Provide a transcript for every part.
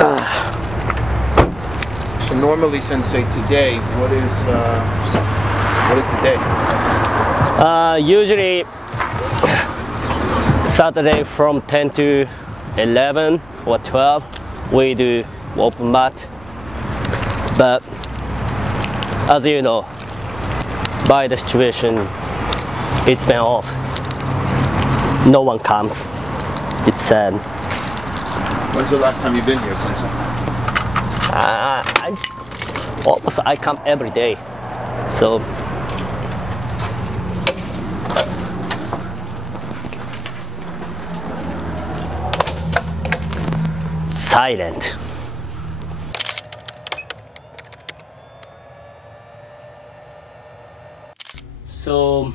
So normally, Sensei, today, what is the day? Usually Saturday from 10 to 11 or 12 we do open mat, but as you know, by the situation it's been off. No one comes. It's sad. When's the last time you've been here, Sensei? I come every day, so silent. So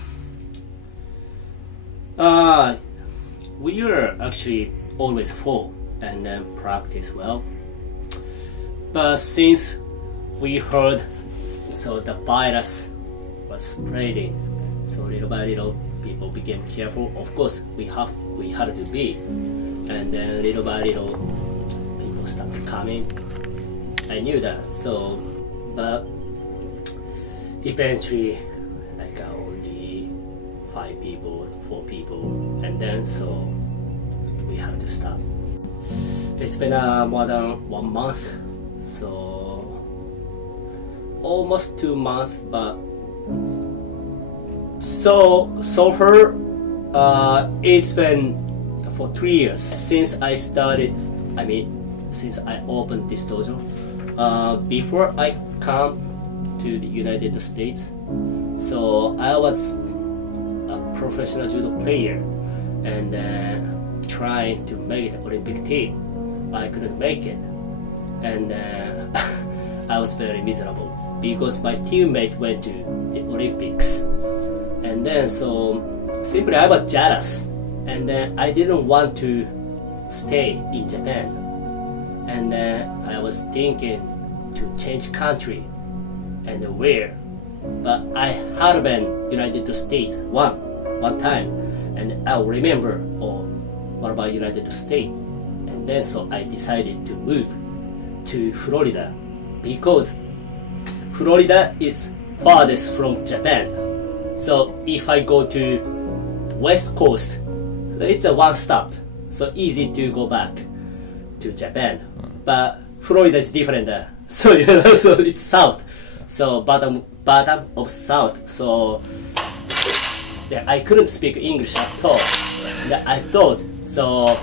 we are actually always full and then practice well, but since we heard the virus was spreading, so little by little people became careful. Of course we had to be, and then little by little people started coming. I knew that, so but eventually like only 5 people, 4 people, and then so we had to stop. It's been more than 1 month, so almost 2 months, but so far it's been for 3 years since I started. I mean, since I opened this dojo. Before I come to the United States, so I was a professional judo player and trying to make the Olympic team. I couldn't make it, and I was very miserable because my teammate went to the Olympics, and then so simply I was jealous, and I didn't want to stay in Japan, and I was thinking to change country and where, but I had been United States one time, and I remember, oh, what about United States? And then so I decided to move to Florida because Florida is farthest from Japan. So if I go to West Coast, so it's a one stop, so easy to go back to Japan. But Florida is different, so you know, so it's south, so bottom of south. So yeah, I couldn't speak English at all. I thought so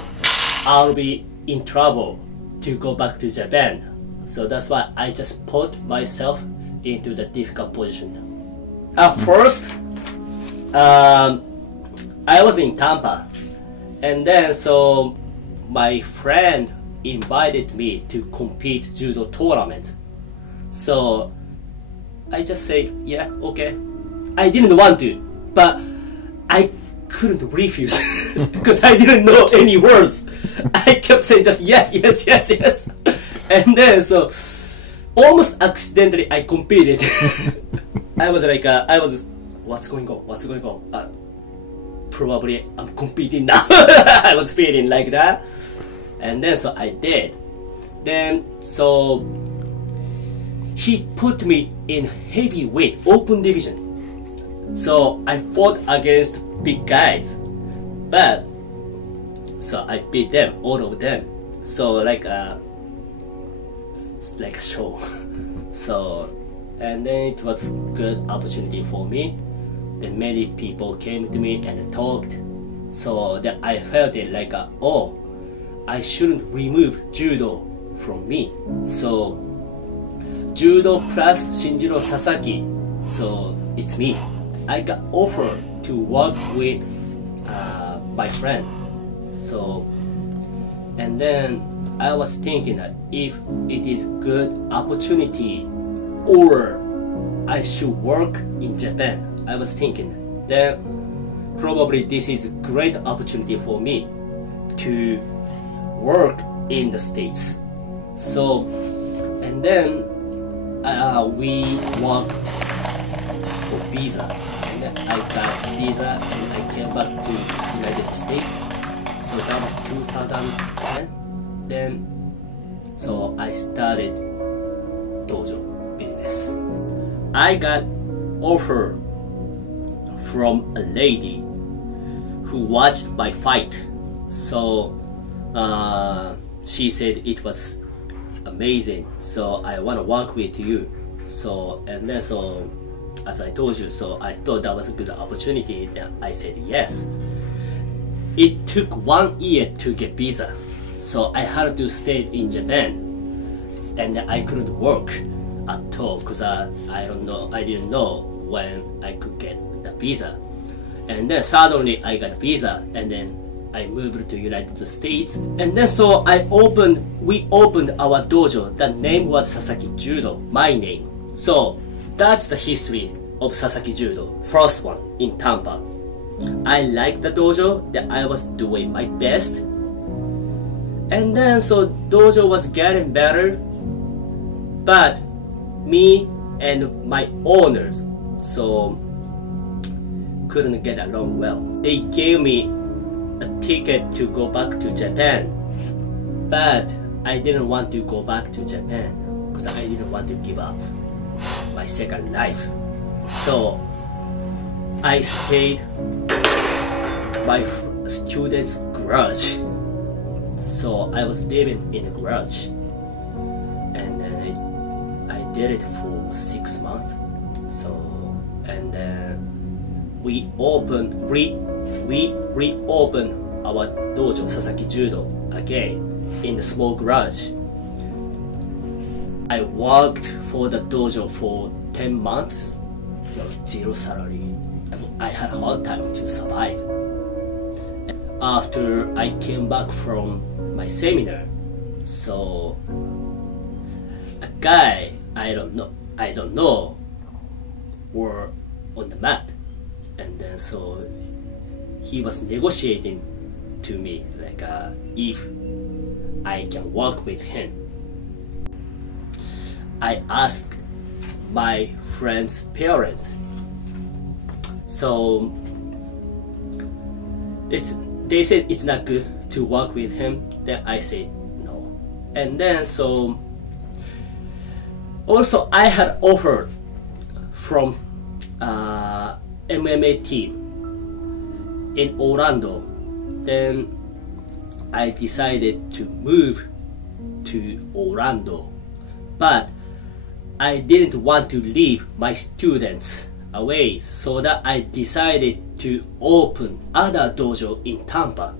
I'll be in trouble to go back to Japan. So that's why I just put myself into the difficult position. At first, I was in Tampa, and then so my friend invited me to compete Judo Tournament. So I just said, yeah, okay. I didn't want to, but I couldn't refuse because I didn't know any words. I kept saying just yes, yes, yes, yes. And then so almost accidentally I competed. I was like, what's going on? What's going on? Probably I'm competing now. I was feeling like that. And then so I did. Then so he put me in heavyweight open division. So I fought against big guys, but so I beat them, all of them. So like a show. So and then it was good opportunity for me. Then many people came to me and talked. So that I felt it like oh, I shouldn't remove judo from me. So judo plus Shinjiro Sasaki. So it's me. I got offered to work with my friend. So and then I was thinking that if it is good opportunity or I should work in Japan. I was thinking then probably this is a great opportunity for me to work in the States. So and then we worked for visa, and then I got visa and I came back to United States. So that was 2010. Then So I started dojo business. I got offer from a lady who watched my fight. So she said it was amazing, so I want to work with you. So as I told you, so I thought that was a good opportunity, and I said yes. It took 1 year to get visa, so I had to stay in Japan, and I couldn't work at all because I didn't know when I could get the visa. And then suddenly I got a visa, and then I moved to United States, and then so we opened our dojo. The name was Sasaki Judo, my name. So that's the history of Sasaki Judo, first one in Tampa. I liked the dojo, that I was doing my best, and then so dojo was getting better, but me and my owners so couldn't get along well. They gave me a ticket to go back to Japan, but I didn't want to go back to Japan because I didn't want to give up my second life. So I stayed my student's garage. So I was living in a garage, and then I did it for 6 months. So and then we reopened our dojo, Sasaki Judo, again in the small garage. I worked for the dojo for 10 months, zero salary. I had a hard time to survive. After I came back from my seminar, so a guy I don't know were on the mat, and then so he was negotiating to me like if I can work with him. I asked my friend's parents, so they said it's not good to work with him. Then I said no, and then so also I had offered from MMA team in Orlando. Then I decided to move to Orlando, but I didn't want to leave my students away, so that I decided to open other dojo in Tampa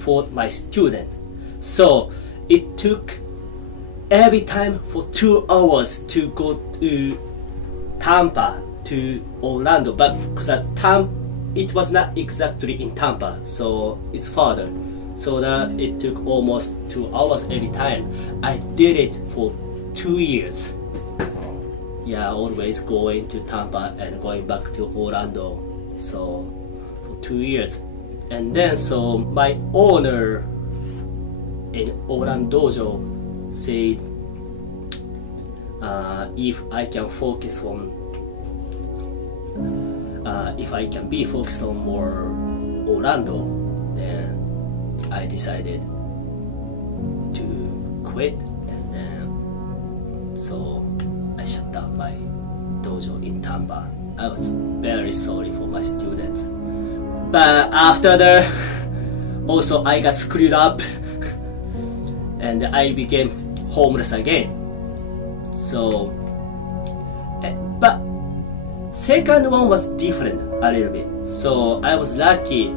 for my student. So it took every time for 2 hours to go to Tampa to Orlando, but because it was not exactly in Tampa, so it's farther, so that it took almost 2 hours every time. I did it for 2 years. Yeah, always going to Tampa and going back to Orlando, so for 2 years. And then so my owner in Orlando dojo said if I can focus on if I can be focused on more Orlando, then I decided to quit, and then so I shut down my dojo in Tampa. I was very sorry for my students, but after that also I got screwed up and I became homeless again. So but second one was different a little bit. So I was lucky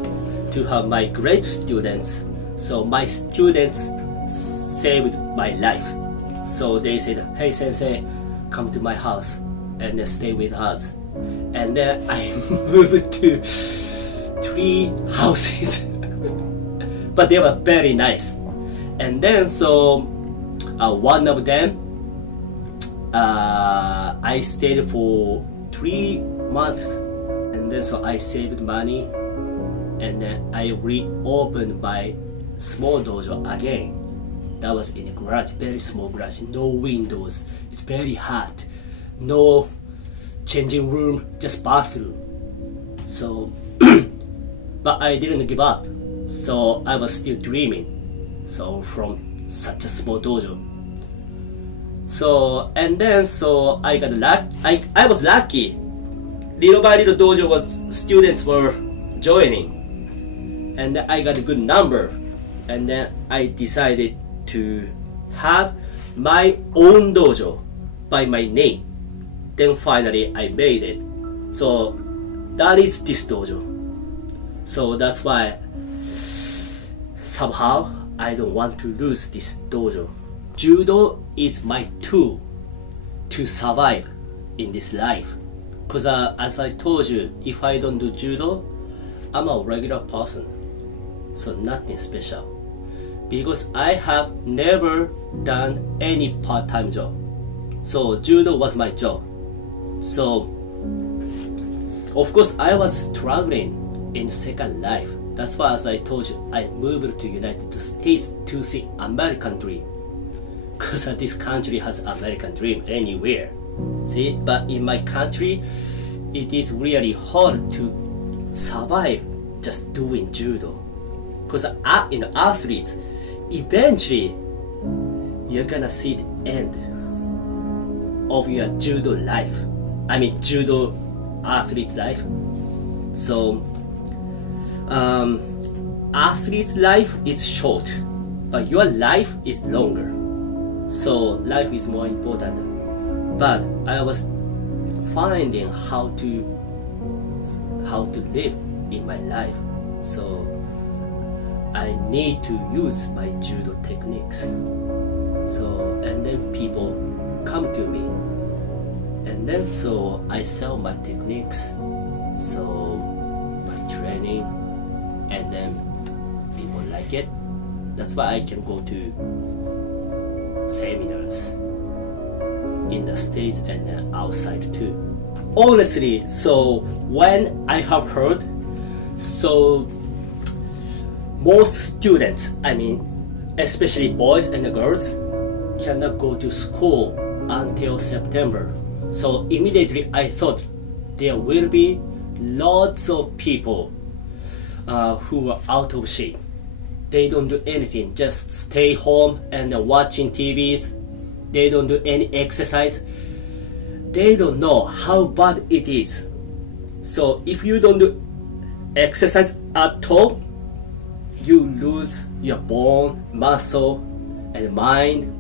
to have my great students. So my students saved my life. So they said, "Hey sensei, come to my house and stay with us." And then I moved to 3 houses, but they were very nice. And then so one of them I stayed for 3 months, and then so I saved money, and then I reopened my small dojo again. That was in a garage, very small garage, no windows, it's very hot, no changing room, just bathroom. So but I didn't give up, so I was still dreaming, so from such a small dojo. So and then so I got I was lucky. Little by little dojo students were joining, and then I got a good number, and then I decided to have my own dojo by my name. Then finally I made it. So that is this dojo. So that's why somehow I don't want to lose this dojo. Judo is my tool to survive in this life. Because as I told you, if I don't do judo, I'm a regular person. So nothing special. Because I have never done any part-time job. So judo was my job. So of course I was struggling in second life. That's why, as I told you, I moved to United States to see American dream. Because this country has American dream anywhere. See, but in my country, it is really hard to survive just doing judo. Because athletes, eventually, you're gonna see the end of your judo life. I mean, judo athlete's life. So, athlete's life is short, but your life is longer. So life is more important. But I was finding how to live in my life. So I need to use my judo techniques. So and then people come to me, and then so I sell my techniques. So my training, and then people like it. That's why I can go to seminars in the States and then outside too. Honestly, so when I have heard, so most students, I mean especially boys and girls, cannot go to school until September. So immediately I thought there will be lots of people who are out of shape. They don't do anything, just stay home and watching TVs. They don't do any exercise. They don't know how bad it is. So if you don't do exercise at all, you lose your bone, muscle, and mind.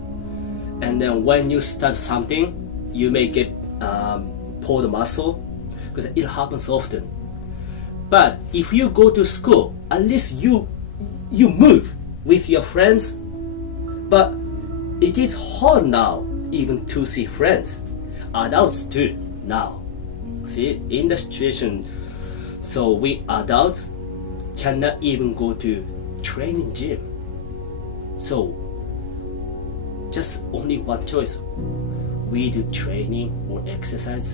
And then when you start something, you may get pulled muscle, because it happens often. But if you go to school, at least you move with your friends. But it is hard now even to see friends, adults too now. See, in the situation, so we adults cannot even go to training gym. So just only one choice: we do training or exercise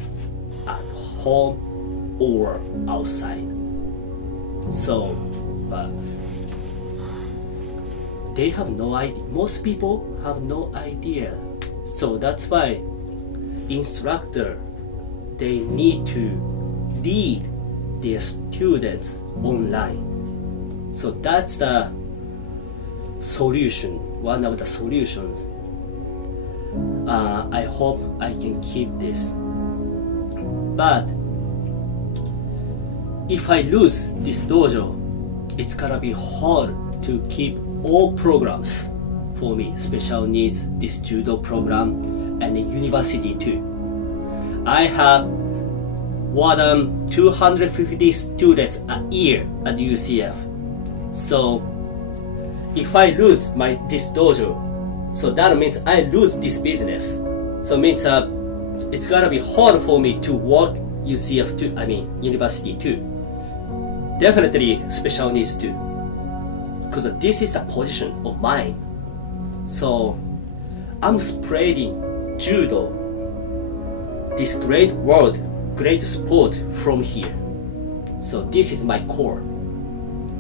at home or outside. So they have no idea. Most people have no idea. So that's why instructor, they need to lead their students online. So that's the solution, one of the solutions. I hope I can keep this. But if I lose this dojo, it's gonna be hard to keep all programs for me, special needs, this judo program, and the university too. I have more than 250 students a year at UCF. So if I lose this dojo, so that means I lose this business. So it means it's gonna be hard for me to work UCF too, I mean university too. Definitely special needs too, because this is the position of mine. So I'm spreading judo, this great world, great sport from here. So this is my core.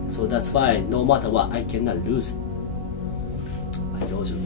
So that's why no matter what, I cannot lose my dojo.